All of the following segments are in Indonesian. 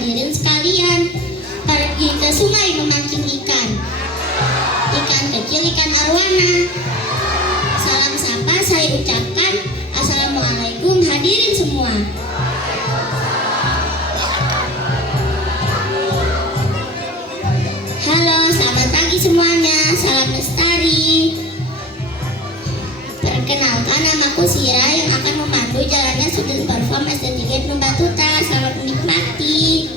hadirin sekalian, pergi ke sungai memancing ikan. Ikan kecil, ikan arwana. Salam sapa saya ucapkan, Assalamualaikum hadirin semua. Halo, selamat pagi semuanya. Salam lestari. Perkenalkan, namaku Sira yang akan memandu jalannya student perform SD3 Ibnu Battuta. Selamat menikmati.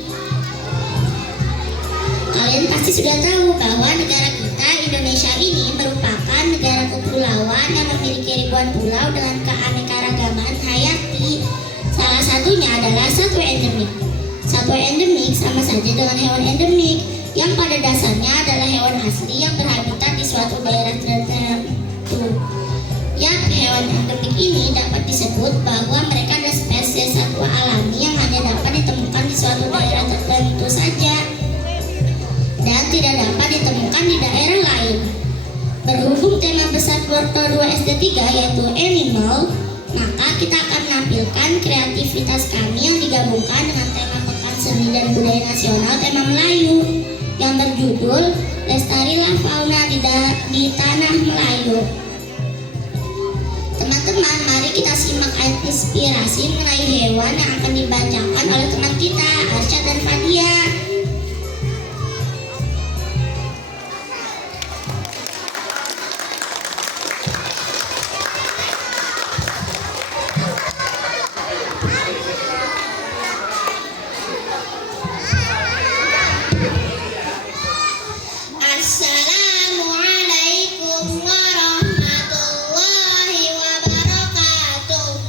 Kalian pasti sudah tahu bahwa negara kita, Indonesia ini merupakan negara kepulauan yang memiliki ribuan pulau dengan keanekaragaman hayati. Salah satunya adalah satwa endemik. Satwa endemik sama saja dengan hewan endemik, yang pada dasarnya adalah hewan asli yang berhabitat di suatu daerah tertentu. Hewan endemik ini dapat disebut bahwa mereka adalah spesies satwa alami yang hanya dapat ditemukan di suatu daerah tertentu saja dan tidak dapat ditemukan di daerah lain. Berhubung tema besar Porto 2 SD3 yaitu animal, maka kita akan menampilkan kreativitas kami yang digabungkan dengan tema Pekan Seni dan Budaya Nasional tema Melayu yang berjudul Lestarilah Fauna di Tanah Melayu. Teman-teman, mari kita simak inspirasi mengenai hewan yang akan dibacakan oleh teman kita, Arsyad dan Fadia. Assalamualaikum warahmatullahi wabarakatuh.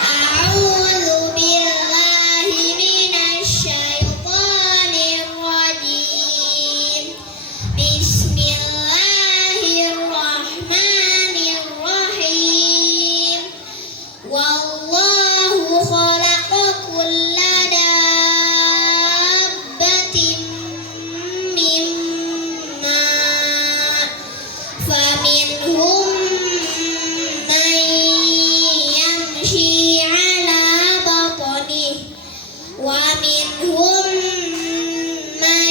A'udzu billahi minasyaitonir rajim. Bismillahirrahmanirrahim. Wallahu khalaqa kulla dabbatin mimma faminhum man yamshi ala batnih wa minhum man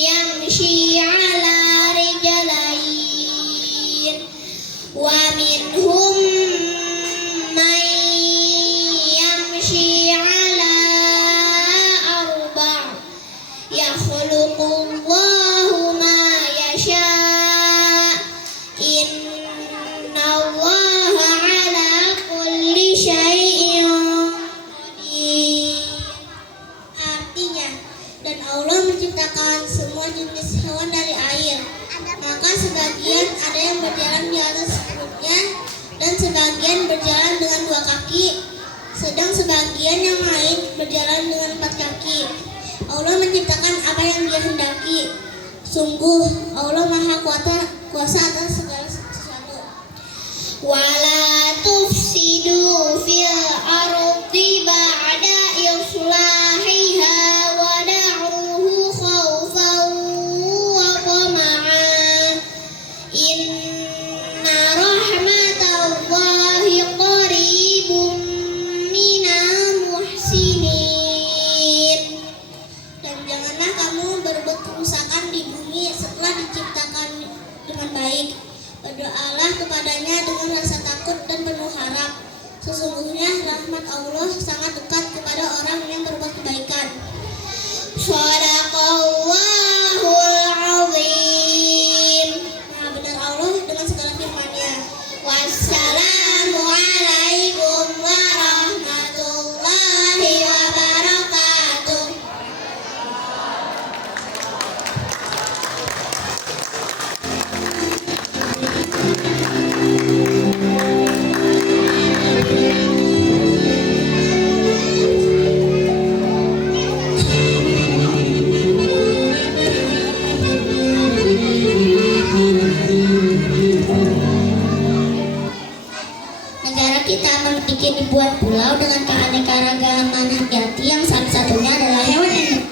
yamshi ala rijlain wa minhum man yamshi ala arba'. Yakhluqullahu ma yasha'. Innallaha ala kulli syai'in qadir. Artinya, dan Allah menciptakan semua jenis hewan dari air. Maka sebagian ada yang berjalan di atas perutnya dan sebagian berjalan dengan 2 kaki, sedang sebagian yang lain berjalan dengan 4 kaki. Allah menciptakan apa yang Dia hendaki. Sungguh Allah Maha Kuasa atas segala sesuatu. Wala tufsidu fil ardi ba'da islahiha wad'uhu khaufan wa tama'an. Inna rahmatallahi qaribun minal muhsinin. Dan janganlah kamu berbuat kerusakan di bumi setelah diciptakan dengan baik. Berdoalah kepadanya dengan rasa takut dan penuh harap. Sesungguhnya rahmat Allah sangat dekat kepada orang yang berbuat kebaikan. Shadaqallahul azim. Maha benar Allah dengan segala firman-Nya. Wassalamualaikum warahmatullahi wabarakatuh. Negara kita memiliki ribuan pulau dengan keanekaragaman hayati yang salah satunya adalah hewan endemik.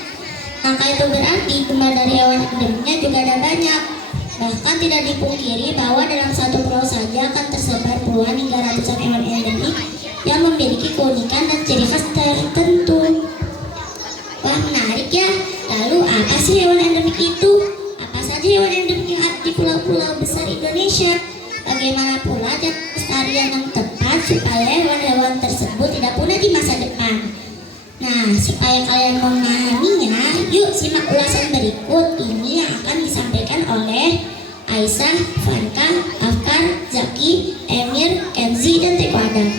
Maka itu berarti jumlah dari hewan endemiknya juga ada banyak. Bahkan tidak dipungkiri bahwa dalam satu pulau saja akan tersebar puluhan hingga ratusan hewan endemik yang memiliki keunikan dan ciri khas tertentu. Indonesia. Bagaimana pula cara pelestarian yang tepat supaya hewan-hewan tersebut tidak punah di masa depan? Nah, supaya kalian memahaminya, yuk simak ulasan berikut ini yang akan disampaikan oleh Aisyah, Fanka, Afkar, Zaki, Emir, Kenzi, dan Teko Adam.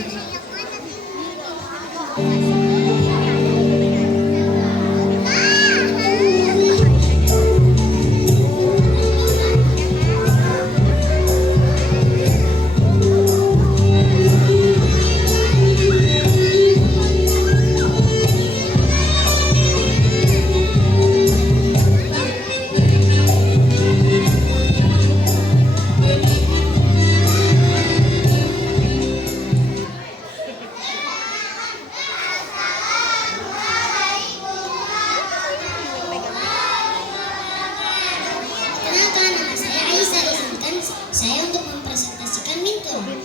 Saya untuk mempresentasikan binturong.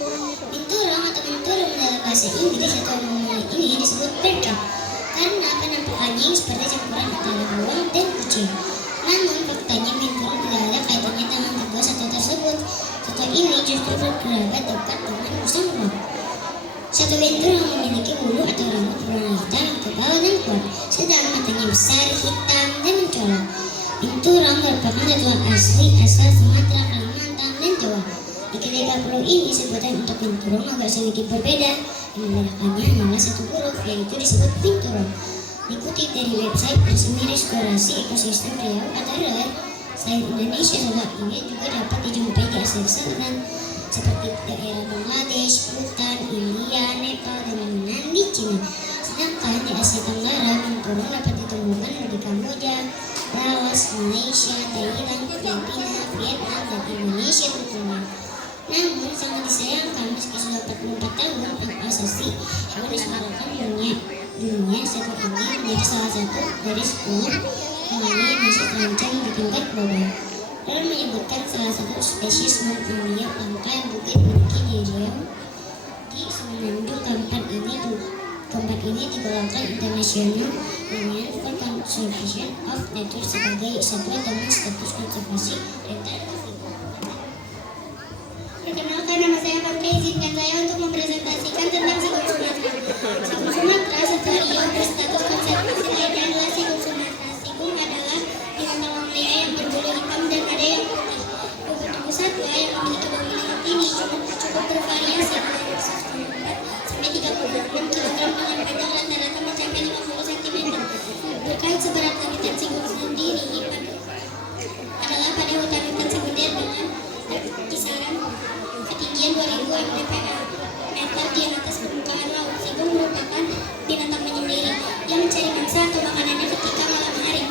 Binturong atau binturong dalam bahasa Inggris atau ngomong ini disebut bearcat karena penampakannya seperti campuran antara beruang dan kucing. Namun faktanya binturong tidak ada kaitannya dengan kedua satwa tersebut. Satwa ini justru berkerabat dekat dengan musang beruang. Satu binturong memiliki bulu atau rambut berwarna hitam, tebal dan kuat, sedang matanya besar, hitam dan mencolok. Binturong merupakan satwa asli asal Sumatera, Kalimantan, dan Jawa. Di ketiga pulau ini sebutan untuk binturong agak sedikit berbeda. Yang membedakannya hanyalah satu huruf, yaitu disebut binturong. Dikutip dari website resmi Restorasi Ekosistem Riau atau RER, selain Indonesia, satwa ini juga dapat dijumpai di Asia Selatan seperti daerah Bangladesh, Bhutan, India, Nepal, dan Yunnan di Cina. Sedangkan di Asia Tenggara, binturong dapat ditemukan di Kamboja, Laos, Malaysia, Thailand, Filipina, Vietnam, dan Indonesia tentunya. Namun sangat disayangkan meski sudah 44 tahun asasi hewan disebarkan dunia satwa ini menjadi salah satu dari 10 hewan yang masih terancam di tingkat global. Lalu menyebutkan salah satu spesies mammalia langka yang juga dimiliki di Riau. Di semenanjung keempat ini digolongkan internasional dengan for conservation of nature sebagai satwa dengan status konservasi rentan. Perkenalkan, nama saya Fanka, izinkan saya untuk mempresentasikan tentang sikung Sumatera. Sikung Sumatera satwa Riau berstatus konservasi lainnya adalah sikung Sumatera. Sikung adalah binatang mamalia yang berbulu hitam dan ada yang putih. Bobot tubuh satwa yang memiliki bulu hitam ini cukup bervariasi dari 1,4 sampai 36 kg dengan panjang rata-rata mencapai 50 cm. Berkait sebaran habitat sikung sendiri adalah pada hutan-hutan sekunder dengan kisaran ketinggian 2000 mdpl meter di atas permukaan laut. Sikung merupakan binatang penyendiri yang mencari mangsa atau makanannya ketika malam hari.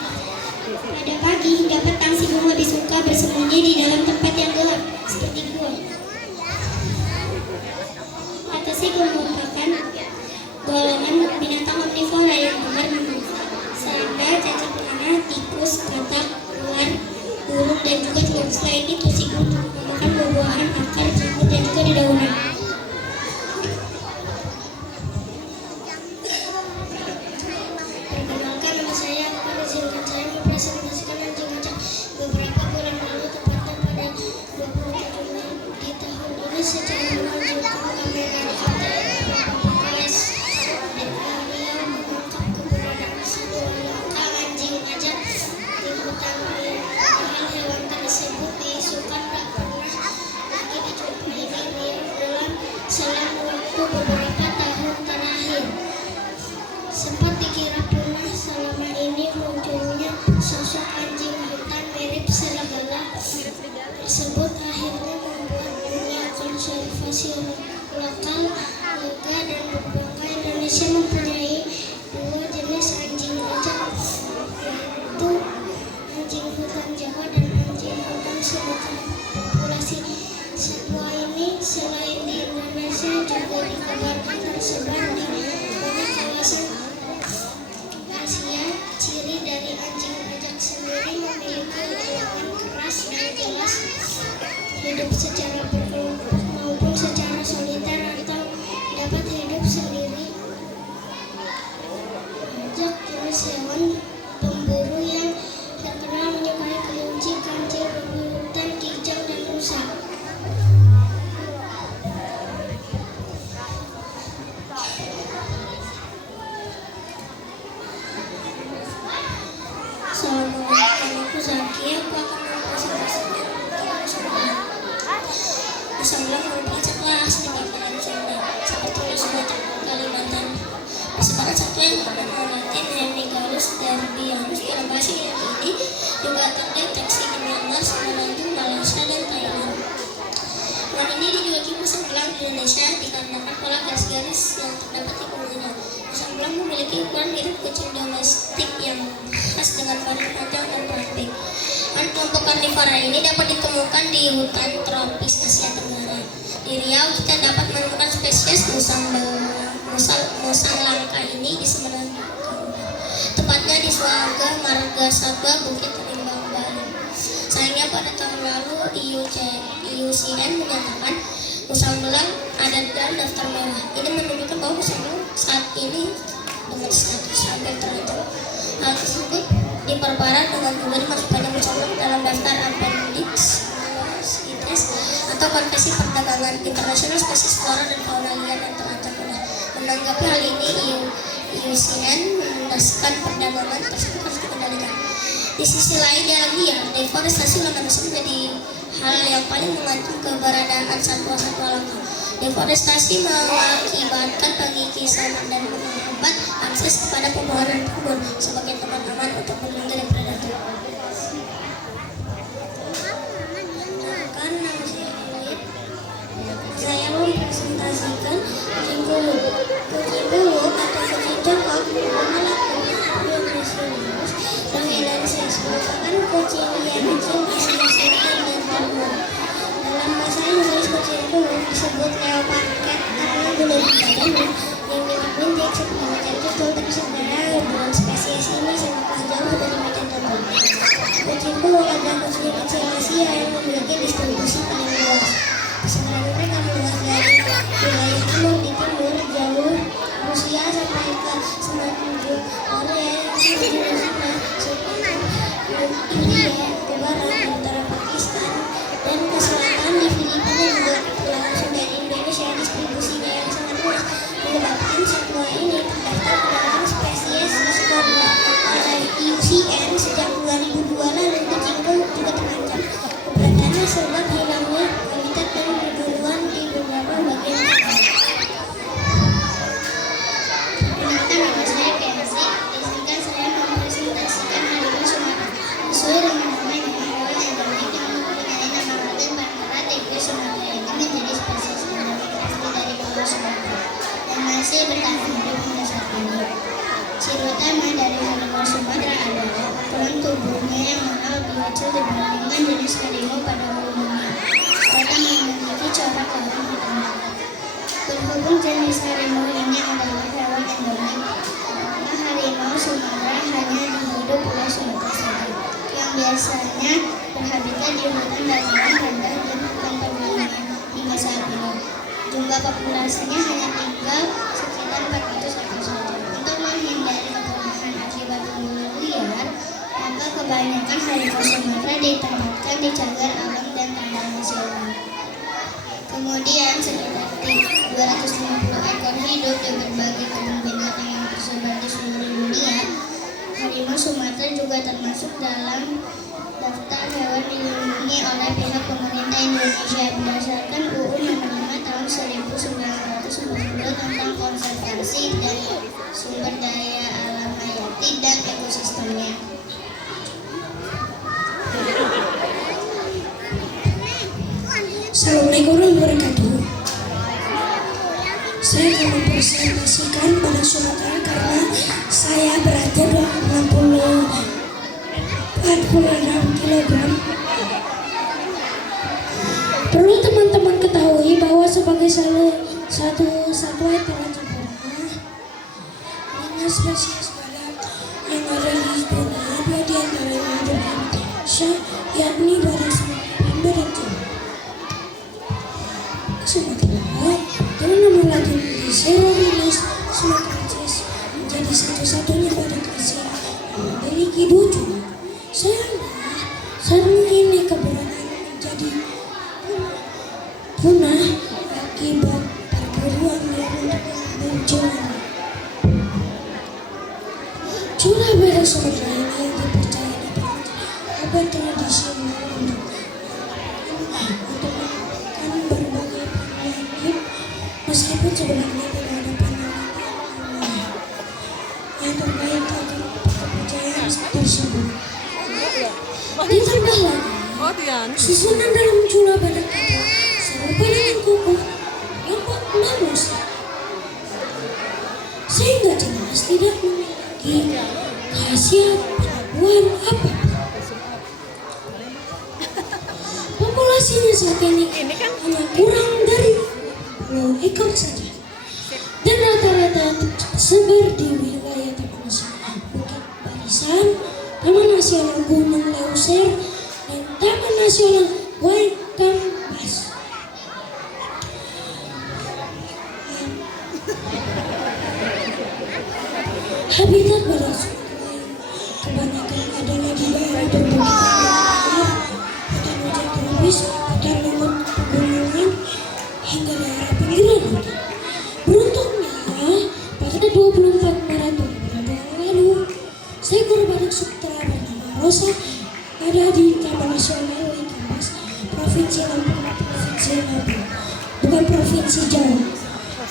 Pada pagi hingga petang, sikung lebih suka bersembunyi di dalam tempat yang gelap seperti gua. Mata sikung merupakan golongan binatang omnivora yang bermenu serangga, cacing tanah, tikus, katak, ular, burung, dan juga telur. Selain itu, sikung memakan buah-buahan, akar, jamur, dan juga dedaunan. Perkenalkan, nama saya Afkar, izinkan saya mempresentasikan anjing acak. Beberapa bulan lalu, tepatnya pada 27 Mei di tahun ini, secara melanjutkan kamera helikopter PPKS DKI Riau mengungkap keberadaan satwa langka anjing acak di hutan Riau. Hewan tersebut diisukan tak pernah lagi dijumpai di Riau dalam selang waktu beberapa tahun terakhir. Sempat dikira punah selama ini munculnya sosok anjing hutan mirip serigala tersebut akhirnya membuat dunia konservasi lokal lega dan berbangga. Indonesia mempunyai dua jenis anjing acak, yaitu anjing hutan Jawa dan anjing hutan Sumatera. Populasi satwa ini selain di Indonesia juga dikabarkan tersebar di banyak kawasan Asia. Ciri dari anjing acak sendiri memiliki layangan keras dan jelas, hidup secara berkelompok maupun secara soliter atau dapat hidup sendiri. Acak jenis hewan pemburu yang terkenal menyukai kelinci, kancil, babi hutan, kijang, dan rusa. Derbianus dalam bahasa ini juga terdeteksi di Myanmar, Semenanjung, Malaysia, dan Thailand. Hewan ini dijuluki musang belang di Indonesia dikarenakan pola garis-garis yang terdapat di kulitnya. Musang belang memiliki ukuran mirip kucing domestik yang khas dengan badan panjang dan pendek. Kelompok karnivora ini dapat ditemukan di hutan tropis Asia Tenggara. Di Riau kita dapat menemukan spesies musang langka ini di Semenanjung, tepatnya di Swaga Marga Satwa Bukit Limbang, Bali. Sayangnya pada tahun lalu IUCN menyatakan musang belang ada dalam daftar merah. Ini menunjukkan bahwa musang belang saat ini dengan status hampir terancam. Hal tersebut diperparah dengan juga dimasukkannya musang belang dalam daftar Appendix atau Konvensi Perdagangan Internasional Spesies Flora dan Fauna Liar yang terancam punah. Menanggapi hal ini, IUCN menegaskan perdagangan tersebut harus dikendalikan. Di sisi lain, di alam liar, deforestasi lahan basah menjadi hal yang paling mengancam keberadaan satwa-satwa langka. Deforestasi mengakibatkan pengikisan dan menghambat akses kepada pepohonan kebun sebagai tempat aman untuk berlindung dari predator. Saya mempresentasikan kucing bulu. Kucing bulu atau kucing cokok adalah Bangladesh merupakan kucing yang kecil di Asia Selatan dan Timur. Dalam bahasa Inggris, kucing bulu disebut leopard cat karena bulu di badannya yang mirip seperti macan tutul, tapi sebenarnya hubungan spesies ini sangatlah jauh dari macan tutul. Kucing bulu adalah kucing kecil Asia yang memiliki distribusi paling luas. Sebenarnya mereka meluas dari wilayah Timur di timur, jauh Rusia sampai ke Semenanjung Korea, India ke barat, utara Pakistan, dan ke selatan di Filipina juga langsung dari Indonesia. Distribusinya yang sangat luas menyebabkan satwa ini terdaftar ke dalam spesies diskon oleh IUCN sejak 2002 lalu. Kucing bulu juga terancam keberadaannya sebab hilangnya habitat dan perburuan di beberapa bagian. Perkenalkan, nama saya Kenzi. Izinkan saya mempresentasikan harimau Sumatera. Sesuai dengan namanya, hewan endemik yang mempunyai nama latin Panthera tigris sumatera ini menjadi spesies endemik asli dari Pulau Sumatera dan masih bertahan hidup hingga saat ini. Ciri utama dari harimau Sumatera adalah ukuran tubuhnya yang mana lebih kecil dibandingkan jenis harimau pada umumnya, serta memiliki corak warna hitam. Berhubung jenis harimau ini adalah hewan endemik, maka harimau Sumatera hanya dihidup oleh Sumatera saja, yang biasanya berhabitat di hutan dataran rendah dan hutan pegunungan hingga saat ini. Jumlah populasinya hanya tinggal sekitar 400 ekor saja. Untuk menghindari kepunahan akibat pemburu liar, maka kebanyakan harimau Sumatera ditempatkan di cagar alam dan taman nasional. Kemudian sekitar 250 ekor hidup di berbagai kebun binatang yang tersebar di seluruh dunia. Harimau Sumatera juga termasuk dalam daftar hewan dilindungi oleh pihak pemerintah Indonesia berdasarkan UU Nomor 5 Tahun 1992 tentang konservasi dan sumber daya alam hayati dan ekosistemnya. Assalamualaikum warahmatullahi wabarakatuh. Saya akan mempresentasikan pada Sumatera karena saya beratnya 46 kg. Perlu teman-teman ketahui bahwa sebagai satu satwa yang terancam punah dengan spesies badak yang ada di dunia, dua diantaranya ada di Indonesia, yakni badak Sumatera dan Jawa. Sumatera dengan nama latin Cerorhinus sumatrensis menjadi satu-satunya badak Asia yang memiliki bucu. Sayangnya, saat ini keberadaannya menjadi punah akibat perburuan yang munculnya. Jumlah badak Sumatera ini yang dipercaya dapat menjadi obat tradisional untuk menekan berbagai penyakit, meskipun sebenarnya tidak ada penelitian yang terkait akan tersebut. Ditambah lagi, susunan dalam jumlah badan itu serupa dengan kuku yang manusia, sehingga jelas tidak memiliki khasiat penabuhan apapun. Populasinya saat ini hanya kurang dari 10 ekor saja, dan rata-rata tersebar di wilayah Taman Nasional Bukit Barisan, Taman Nasional Gunung Leuser, dan Taman Nasional Waikambas. Habitat pada suku kebanyakan adalah di daerah perbukitan, hutan hujan tropis, hutan lumut pegunungan, hingga daerah pinggiran hutan. Beruntungnya, pada 24 Maret 2002 yang lalu, seekor badak sutra bernama Rosa ada di Taman Nasional Waikambas, Provinsi Lampung, bukan Provinsi Jawa,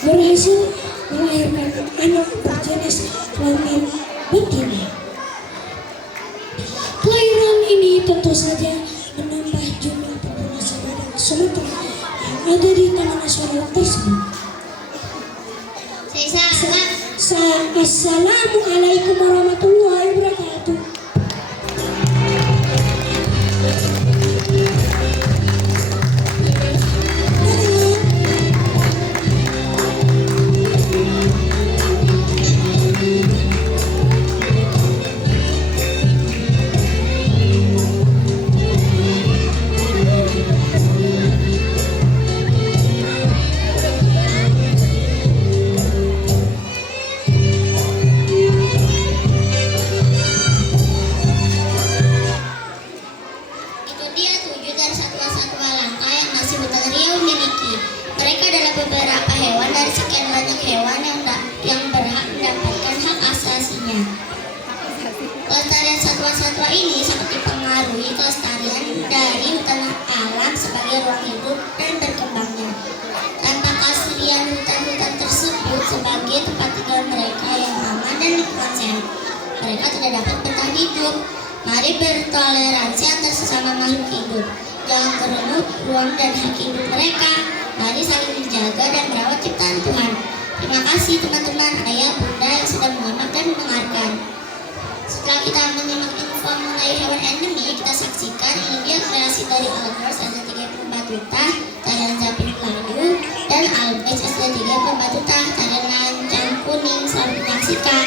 berhasil melahirkan anak berjenis kelamin betina. Kelahiran ini tentu saja menambah jumlah populasi badak Sumatera yang ada di Taman Nasional tersebut. Assalamualaikum warahmatullahi wabarakatuh. Itu dia 7 dari satwa-satwa langka yang masih hutan Riau miliki. Mereka adalah beberapa hewan dari sekian banyak hewan yang berhak mendapatkan hak asasinya. Kelestarian satwa-satwa ini sangat dipengaruhi kelestarian dari hutan alam sebagai ruang hidup dan berkembangnya. Tanpa keaslian hutan-hutan tersebut sebagai tempat tinggal mereka yang aman dan lingkungan sehat, mereka tidak dapat bertahan hidup. Mari bertoleransi antar sesama makhluk hidup. Jangan merenggut ruang dan hak hidup mereka. Mari saling menjaga dan merawat ciptaan Tuhan. Terima kasih teman-teman, ayah, bunda yang sudah menyimak dan mendengarkan. Setelah kita menyimak info mengenai hewan endemi, kita saksikan ini dia kreasi dari Albers SD3 Batuta, tarian Zapin Melayu, dan Albers SD3 Batuta, tarian Lancang Kuning. Selamat menyaksikan.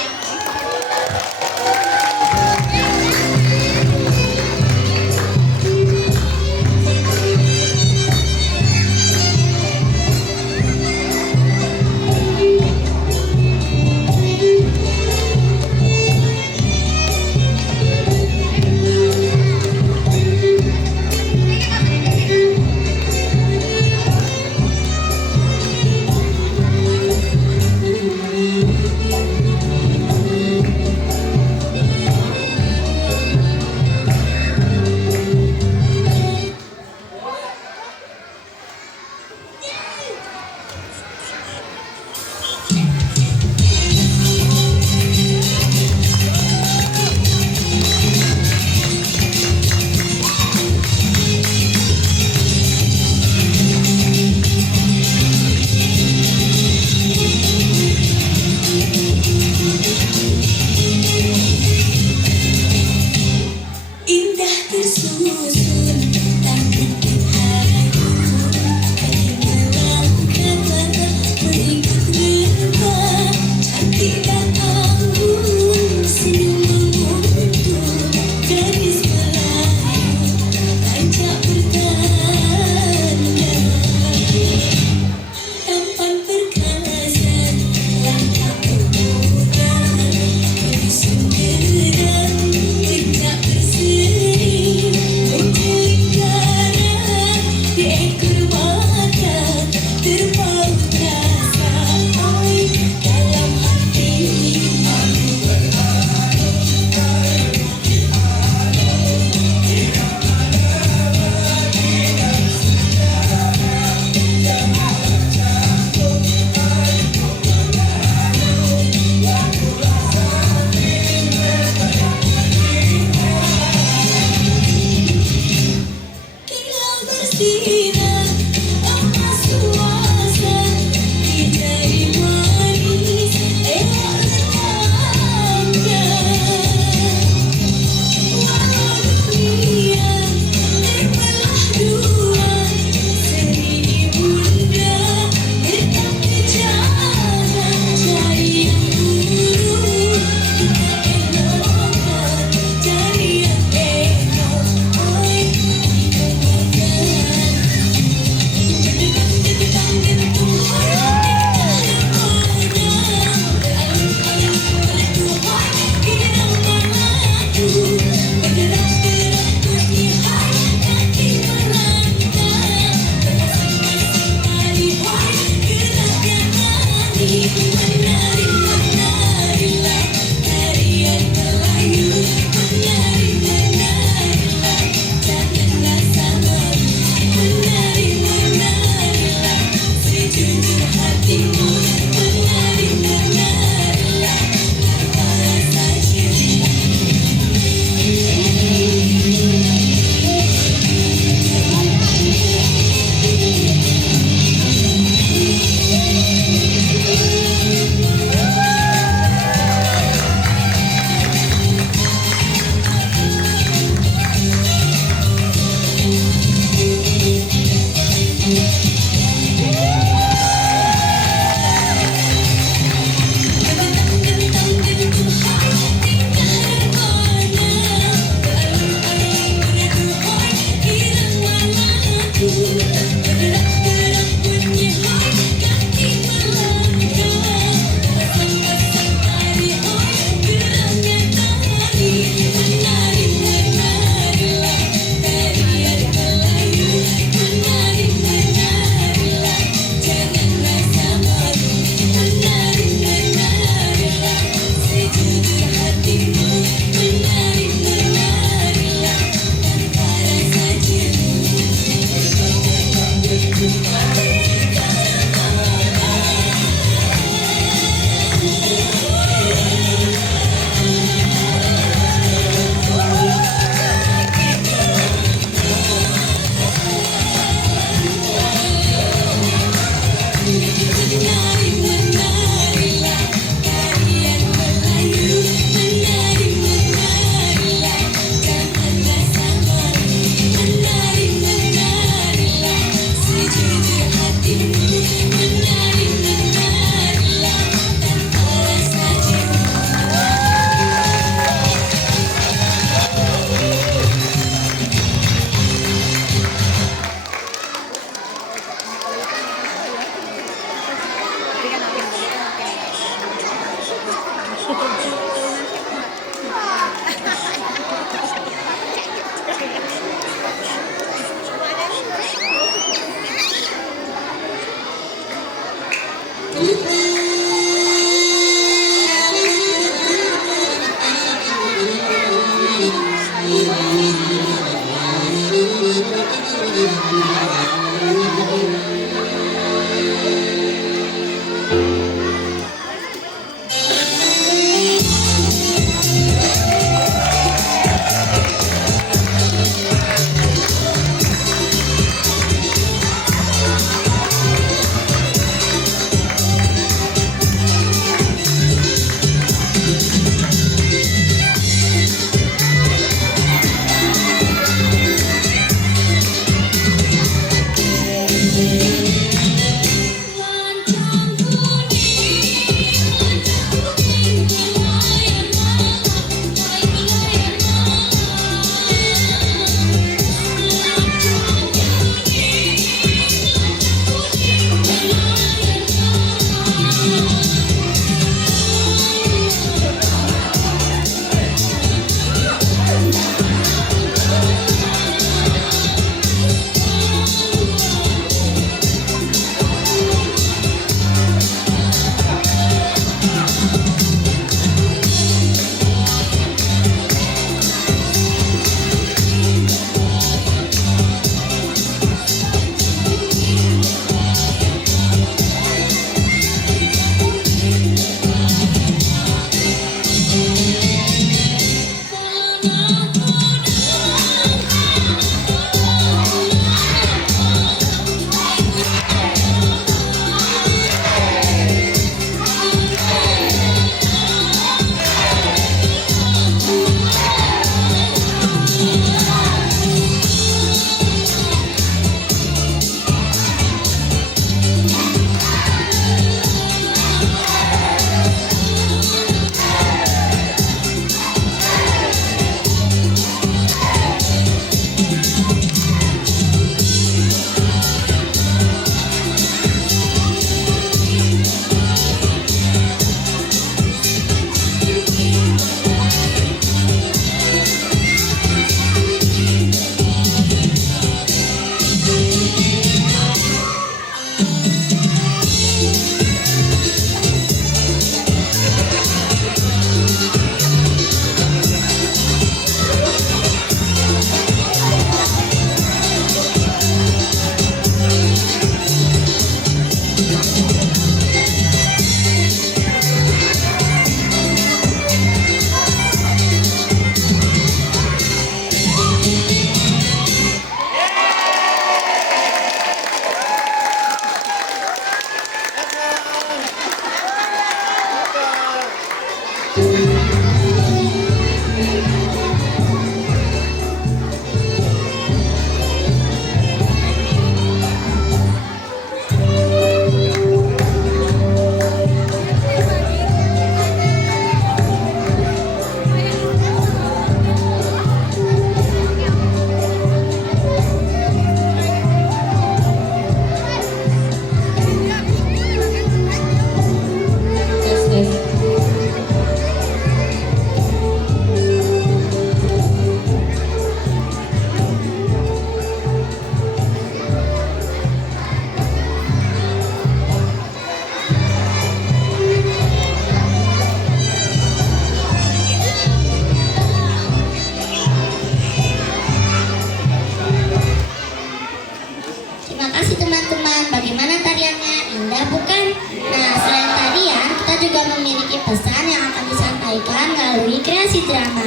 diselesaikan melalui kreasi drama.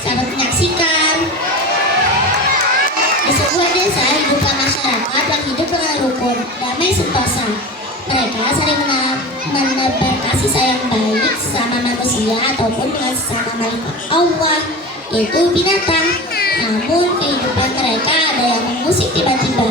Selamat menyaksikan. Di sebuah desa hiduplah masyarakat yang hidup dengan rukun, damai sentosa. Mereka saling menebar kasih sayang baik sesama manusia ataupun dengan sesama makhluk Allah, yaitu binatang. Namun kehidupan mereka ada yang mengusik tiba-tiba.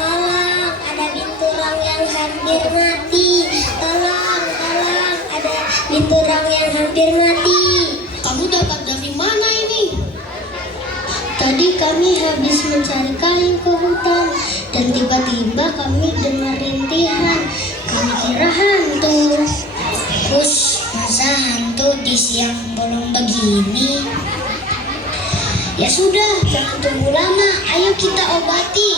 Tolong, ada binturong yang hampir mati. Tolong, ada binturong yang hampir mati. Kamu dapat dari mana ini? Tadi kami habis mencari kain ke hutan dan tiba-tiba kami dengar rintihan. Kami kira hantu. Hush, masa hantu di siang bolong begini? Ya sudah, jangan tunggu lama. Ayo kita obati.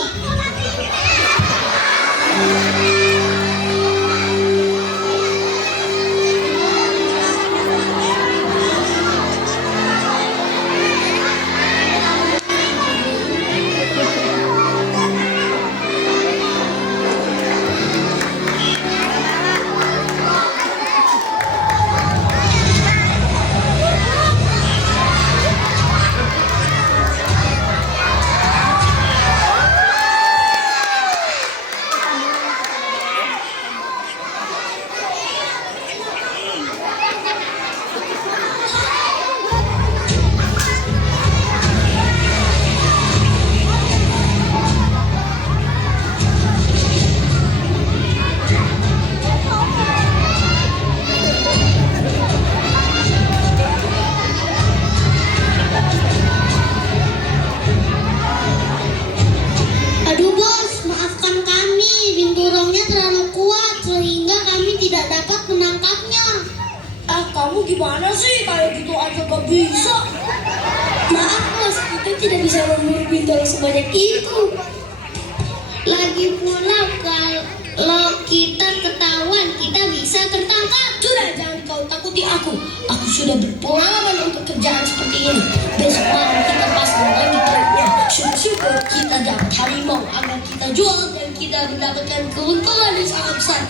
Aduh bos, maafkan kami. Binturongnya terlalu kuat sehingga kami tidak dapat menangkapnya. Kamu gimana sih? Kayak gitu aja gak bisa. Maaf bos, kita tidak bisa memburu binturong sebanyak itu. Lagi pula kalau kita ketahuan, kita bisa tertangkap. Sudah, jangan kau takuti aku. Aku sudah berpengalaman untuk kerjaan seperti ini. Besok malam kita pasang lagi trapnya. Syukur-syukur kita dapat harimau agar kita jual dan kita mendapatkan keuntungan yang sangat besar.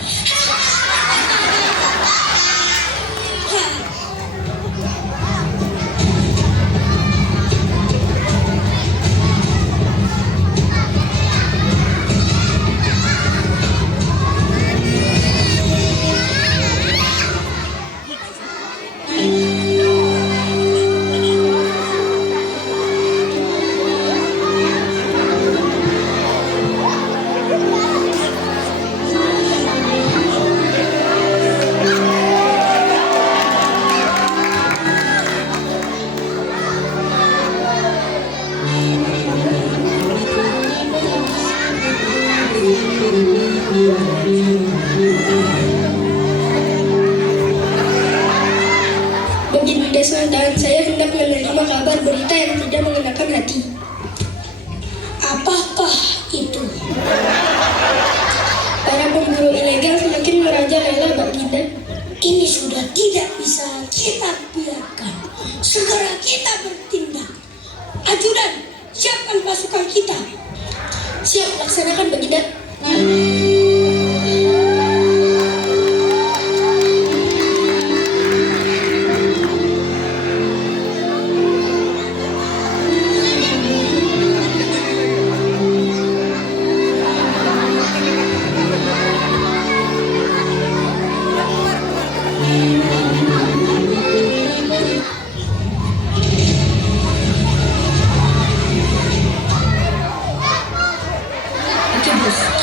Begini Sultan, saya hendak menerima kabar berita yang tidak mengenakan hati. Apakah itu? Para pemburu ilegal semakin merajalela Baginda. Ini sudah tidak bisa kita biarkan. Segera kita bertindak. Ajudan, siapkan pasukan kita. Siap, laksanakan Baginda.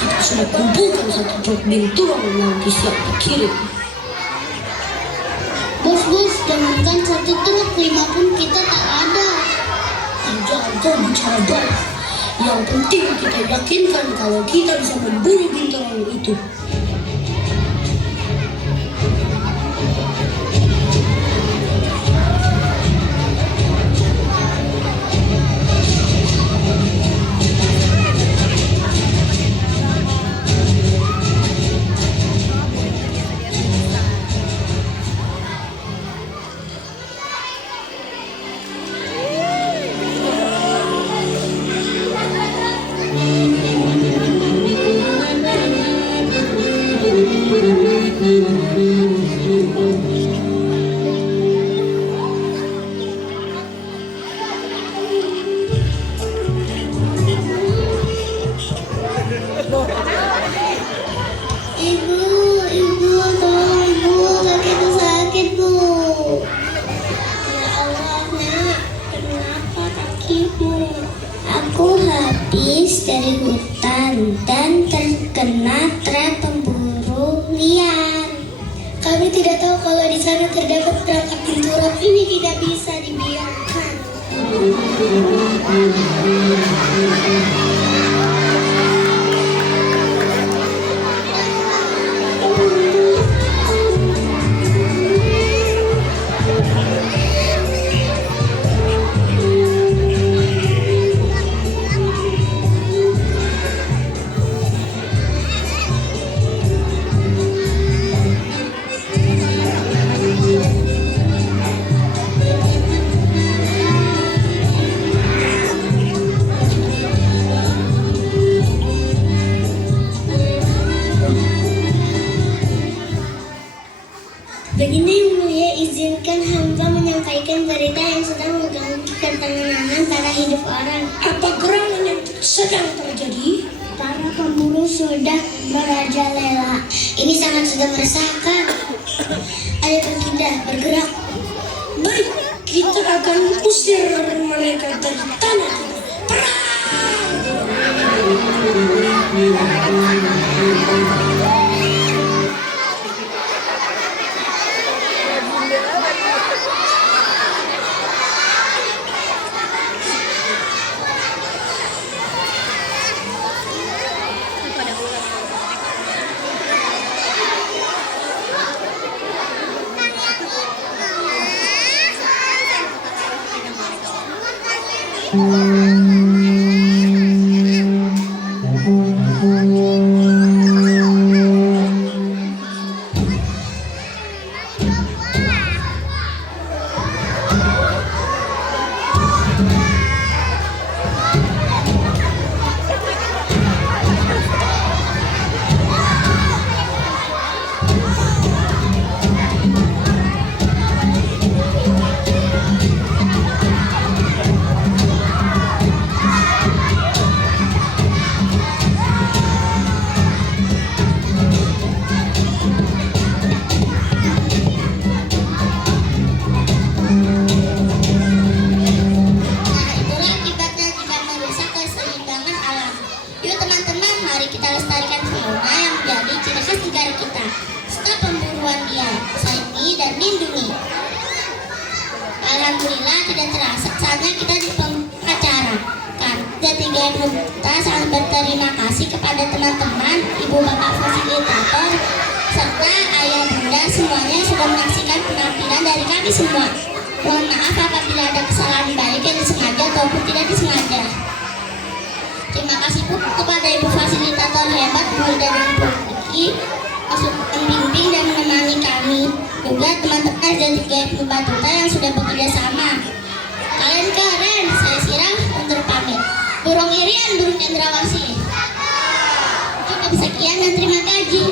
Kita sudah kumpulkan satu truk binturong yang siap dikirim. Bos, jangankan satu truk, 5 pun kita tak ada. Jangan kau bicara banyak. Yang penting kita yakinkan kalau kita bisa memburu bintang itu. Ibu, tolong ibu, kakiku sakit bu. Ya Allah nak, kenapa kakimu? Aku habis dari hutan dan terkena trap pemburu liar. Kami tidak tahu kalau di sana terdapat perangkap benturan. Ini tidak bisa dibiarkan. Begini yang mulia, izinkan hamba menyampaikan berita yang sedang mengganggu ketenangan para hidup orang. Apa gerangan yang sedang terjadi? Para pemburu sudah merajalela. Ini sangat sudah meresahkan. Ayo kita bergerak. Baik, kita akan usir mereka dari tanah kita. Perang! Alhamdulillah tidak terasa saatnya kita dipengacarakan. Ketiga kita sangat berterima kasih kepada teman-teman, ibu bapak fasilitator, serta ayah bunda semuanya sudah menyaksikan penampilan dari kami semua. Mohon maaf apabila ada kesalahan baik yang disengaja ataupun tidak disengaja. Terima kasih Bu kepada ibu fasilitator hebat Bu Hilda dan Bu Vicky masuk membimbing dan menemani kami. Juga teman-teman dari GFU Batuta yang sudah bekerja sama. Kalian keren, saya Sirah untuk pamit. Burung Irian, burung cendrawasih. Cukup sekian dan terima kasih.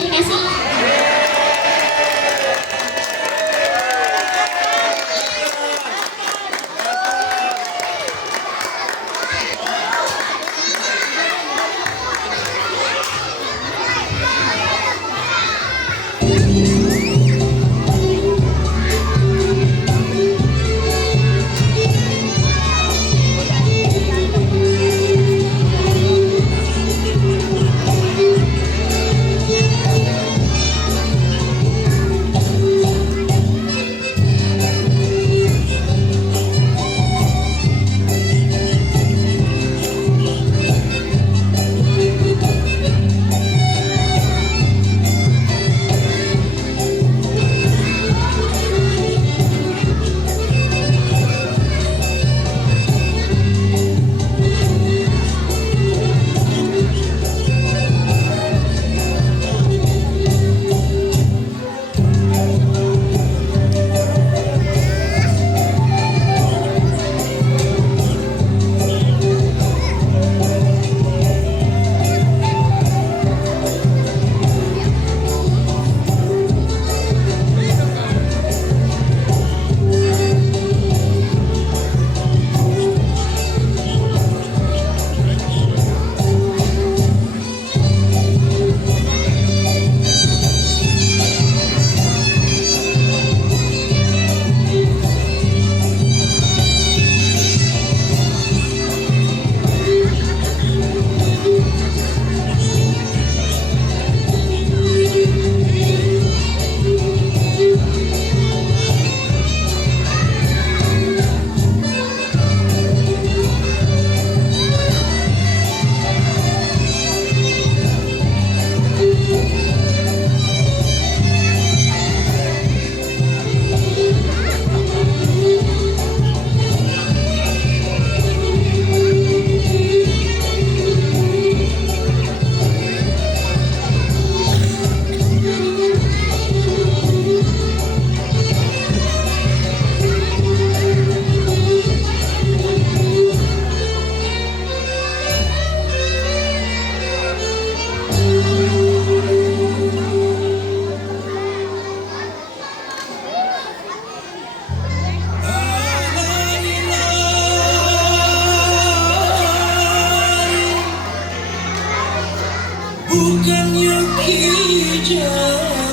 bukannya hijau.